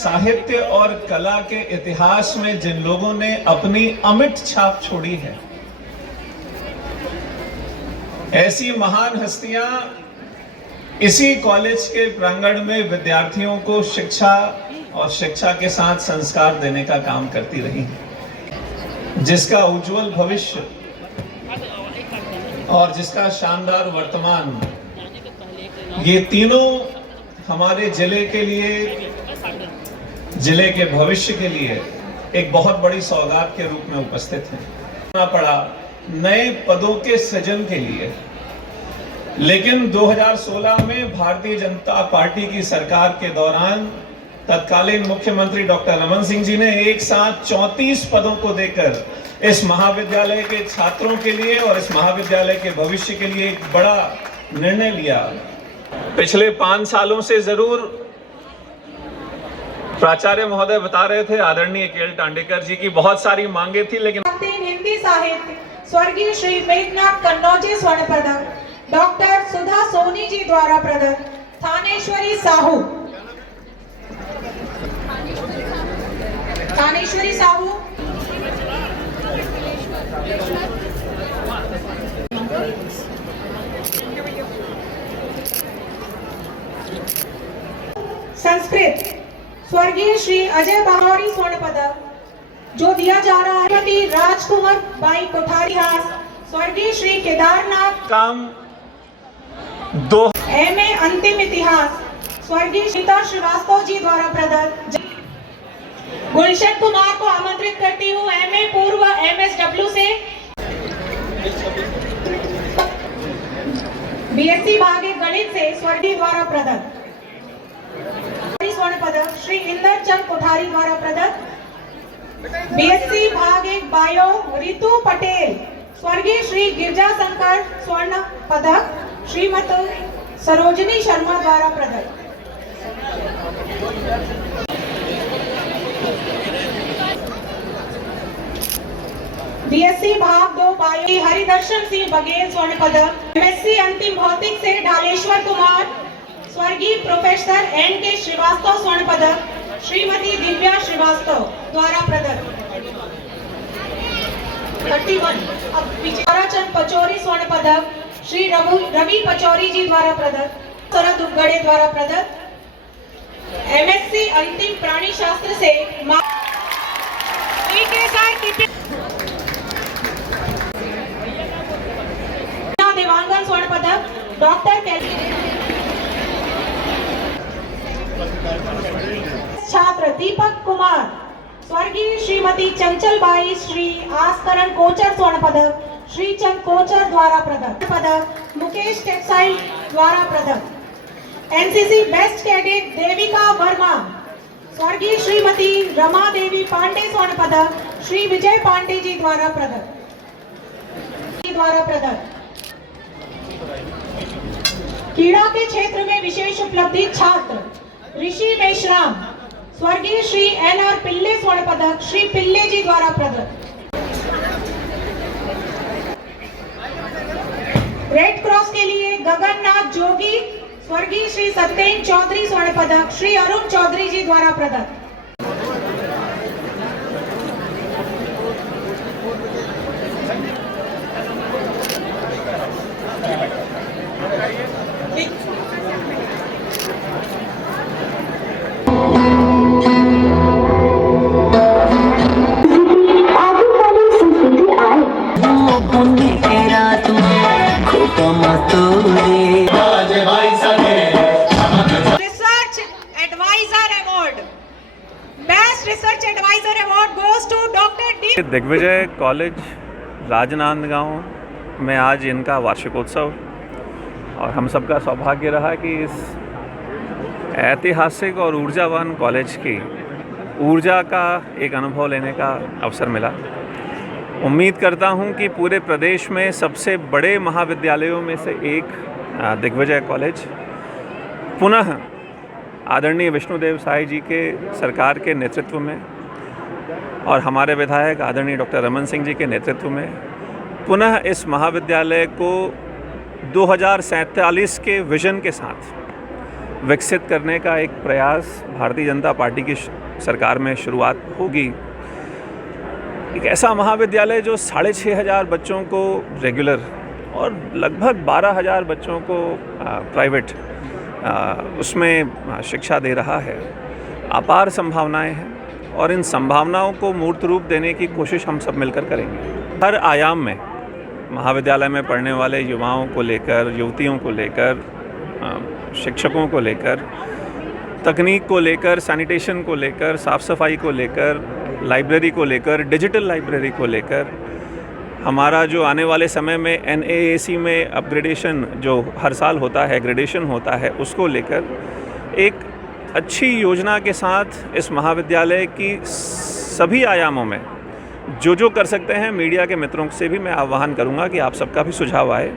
साहित्य और कला के इतिहास में जिन लोगों ने अपनी अमिट छाप छोड़ी है, ऐसी महान हस्तियां इसी कॉलेज के प्रांगण में विद्यार्थियों को शिक्षा और शिक्षा के साथ संस्कार देने का काम करती रही, जिसका उज्जवल भविष्य और जिसका शानदार वर्तमान, ये तीनों हमारे जिले के लिए, जिले के भविष्य के लिए एक बहुत बड़ी सौगात के रूप में उपस्थित है। पड़ा नए पदों के सृजन के लिए, लेकिन 2016 में भारतीय जनता पार्टी की सरकार के दौरान तत्कालीन मुख्यमंत्री डॉक्टर रमन सिंह जी ने एक साथ 34 पदों को देकर इस महाविद्यालय के छात्रों के लिए और इस महाविद्यालय के भविष्य के लिए एक बड़ा निर्णय लिया। पिछले 5 सालों से जरूर प्राचार्य महोदय बता रहे थे, आदरणीय केएल टांडेकर जी की बहुत सारी मांगे थी, लेकिन हिंदी साहित्य स्वर्गीय श्री मेघनाथ कन्नौजे स्वर्ण पदक, डॉक्टर सुधा सोनी जी द्वारा प्रदत्त, थानेश्वरी साहू संस्कृत स्वर्गीय श्री अजय बहारी स्वर्ण पदक जो दिया जा रहा है राजकुमार बाई कोठारी, स्वर्गीय श्री केदारनाथ काम 2 एमए अंतिम इतिहास स्वर्गीय सीता श्रीवास्तव जी द्वारा प्रदत्त। गुलशन कुमार को आमंत्रित करती हूँ, एमए पूर्व एमएसडब्ल्यू से, बीएससी भाग एक गणित से स्वर्गीय द्वारा प्रदत्त। स्वर्ण पदक श्री इंदर चंद कोठारी द्वारा प्रदत्त। बीएससी भाग एक बायो रितु पटेल, स्वर्गीय श्री गिरजा शंकर स्वर्ण पदक श्रीमती सरोजनी शर्मा द्वारा प्रदत्त। बीएससी भाग 2 बायो हरिदर्शन सिंह बघेल स्वर्ण पदक। एमएससी अंतिम भौतिक से ढालेश्वर कुमार, स्वर्गीय प्रोफेसर एन.के. श्रीवास्तव स्वर्ण पदक श्रीमती दिव्या श्रीवास्तव द्वारा प्रदत्त। 31 ताराचंद पचौरी स्वर्ण पदक श्री रवि पचौरी जी द्वारा प्रदत्त, शरद उगड़े द्वारा प्रदत्त। एमएससी अंतिम प्राणी शास्त्र से देवांगन स्वर्ण पदक, डॉक्टर छात्र दीपक कुमार, स्वर्गीय श्रीमती चंचल बाई श्री आस्करण कोचर स्वर्ण पदक श्री चंद कोचर द्वारा प्रदत्त। पदक मुकेश टेक्सटाइल द्वारा प्रदत्त। NCC best cadet Devika Verma, स्वर्गीय श्रीमती रमा देवी पांडे स्वर्ण पदक श्री विजय पांडे जी द्वारा प्रदत्त। क्रीड़ा के क्षेत्र में विशेष उपलब्धि छात्र ऋषि मेश्राम, स्वर्गीय श्री एन.आर. पिल्ले स्वर्ण पदक श्री पिल्ले जी द्वारा प्रदत्त। रेड क्रॉस के लिए गगननाथ जोगी, स्वर्गीय श्री सत्येन चौधरी स्वर्ण पदक श्री अरुण चौधरी जी द्वारा प्रदत्त। दिग्विजय कॉलेज राजनांदगांव में आज इनका वार्षिकोत्सव, और हम सबका सौभाग्य रहा कि इस ऐतिहासिक और ऊर्जावान कॉलेज की ऊर्जा का एक अनुभव लेने का अवसर मिला। उम्मीद करता हूं कि पूरे प्रदेश में सबसे बड़े महाविद्यालयों में से एक दिग्विजय कॉलेज पुनः आदरणीय विष्णुदेव साई जी के सरकार के नेतृत्व में और हमारे विधायक आदरणीय डॉक्टर रमन सिंह जी के नेतृत्व में पुनः इस महाविद्यालय को 2047 के विज़न के साथ विकसित करने का एक प्रयास भारतीय जनता पार्टी की सरकार में शुरुआत होगी। एक ऐसा महाविद्यालय जो 6,500 बच्चों को रेगुलर और लगभग 12,000 बच्चों को प्राइवेट उसमें शिक्षा दे रहा है। अपार संभावनाएं हैं और इन संभावनाओं को मूर्त रूप देने की कोशिश हम सब मिलकर करेंगे। हर आयाम में महाविद्यालय में पढ़ने वाले युवाओं को लेकर, युवतियों को लेकर, शिक्षकों को लेकर, तकनीक को लेकर, सैनिटेशन को लेकर, साफ़ सफाई को लेकर, लाइब्रेरी को लेकर, डिजिटल लाइब्रेरी को लेकर, हमारा जो आने वाले समय में NAAC में अपग्रेडेशन जो हर साल होता है, ग्रेडेशन होता है, उसको लेकर एक अच्छी योजना के साथ इस महाविद्यालय की सभी आयामों में जो कर सकते हैं, मीडिया के मित्रों से भी मैं आह्वान करूंगा कि आप सबका भी सुझाव आए।